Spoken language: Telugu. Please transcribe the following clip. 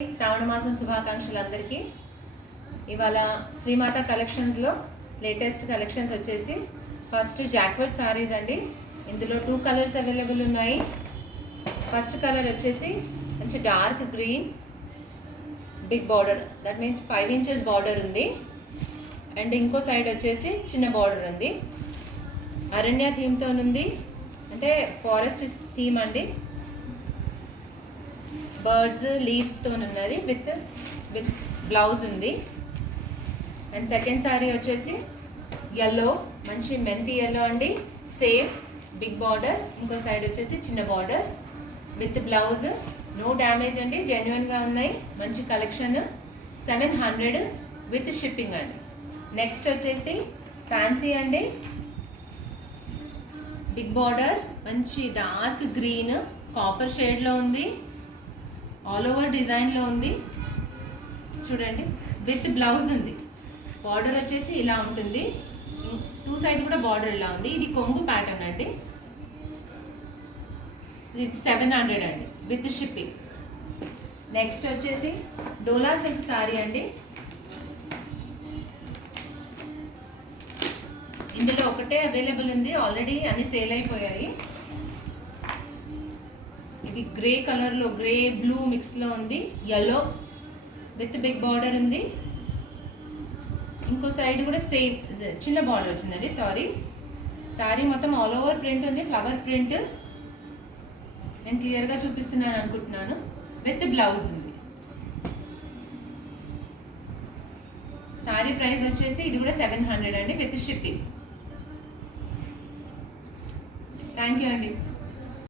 శ్రావణ మాసం శుభాకాంక్షలు అందరికీ. ఇవాళ శ్రీమాత కలెక్షన్స్లో లేటెస్ట్ కలెక్షన్స్ వచ్చేసి ఫస్ట్ జాక్వర్డ్ సారీస్ అండి. ఇందులో 2 కలర్స్ అవైలబుల్ ఉన్నాయి. ఫస్ట్ కలర్ వచ్చేసి మంచి dark green, big border, that means 5 inches border ఉంది. అండ్ ఇంకో సైడ్ వచ్చేసి చిన్న బార్డర్ ఉంది. అరణ్య థీమ్తో ఉంది, అంటే ఫారెస్ట్ థీమ్ అండి. బర్డ్స్ లీవ్స్తో ఉన్నది విత్ బ్లౌజ్ ఉంది. అండ్ సెకండ్ సారీ వచ్చేసి ఎల్లో, మంచి మెంతి ఎల్లో అండి. సేమ్ బిగ్ బార్డర్, ఇంకో సైడ్ వచ్చేసి చిన్న border with blouse. No damage అండి, జెన్యున్గా ఉన్నాయి. మంచి కలెక్షన్. 700 విత్ షిప్పింగ్ అండి. నెక్స్ట్ వచ్చేసి ఫ్యాన్సీ అండి. బిగ్ బార్డర్, మంచి డార్క్ గ్రీన్ కాపర్ షేడ్లో ఉంది. ఆల్ ఓవర్ డిజైన్లో ఉంది చూడండి, విత్ బ్లౌజ్ ఉంది. బార్డర్ వచ్చేసి ఇలా ఉంటుంది, 2 సైడ్స్ కూడా బార్డర్ ఇలా ఉంది. ఇది కొంగు ప్యాటర్న్ అండి. ఇది 700 అండి విత్ షిప్పింగ్. నెక్స్ట్ వచ్చేసి డోలా సిల్క్ సారీ అండి. ఇందులో ఒకటే అవైలబుల్ ఉంది, ఆల్రెడీ అన్ని సేల్ అయిపోయాయి. ఇది గ్రే కలర్లో, గ్రే బ్లూ మిక్స్లో ఉంది. ఎల్లో విత్ బిగ్ బార్డర్ ఉంది. ఇంకో సైడ్ కూడా సేమ్ చిన్న బార్డర్ వచ్చిందండి. సారీ మొత్తం ఆల్ ఓవర్ ప్రింట్ ఉంది, ఫ్లవర్ ప్రింట్. నేను క్లియర్గా చూపిస్తున్నాను అనుకుంటున్నాను. విత్ బ్లౌజ్ ఉంది. సారీ ప్రైస్ వచ్చేసి ఇది కూడా 700 అండి విత్ షిప్పింగ్. థ్యాంక్ యూ అండి.